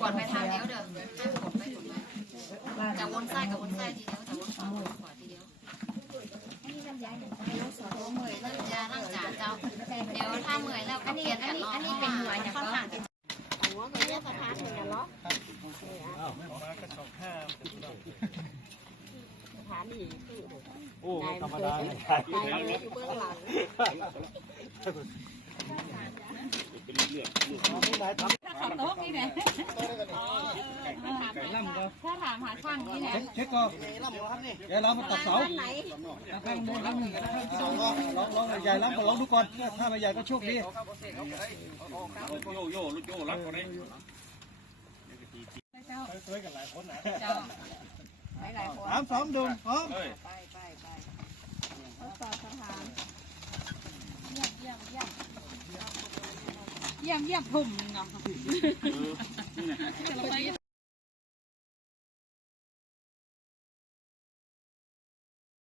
กดไปทางเดียวเด้อห้ามกดไปกดมาจะวนซ้ายกับวนซ้ายทีเดียวจะวนขวาวนขวาทีเดียวน้ำยาล้างจ่าเจ้าเดี๋ยวถ้าเมื่อยแล้วก็เปลี่ยนกันรอบอันนี้เป็นหัวอย่างก็หัวก็แยกสะพานเหมือนกันเหรอสถานีคือโอ้ไม่ธรรมดาเลยตายเลยอยู่เบื้อง หลังถ้าถามหาช่างนี่นะเช็คก่อนยายล้ำมาตัดเสาไหนข้างบนข้างหนึ่งสองก็ลองลองยายล้ำก็ลองดูก่อนถ้าไม่ใหญ่ก็โชคดีโยโย่ลูกโย่รักคนนี้เจ้าสามสองดูพร้อมเฮ้ย เยี่ยมเยี่ยมผมเนาะ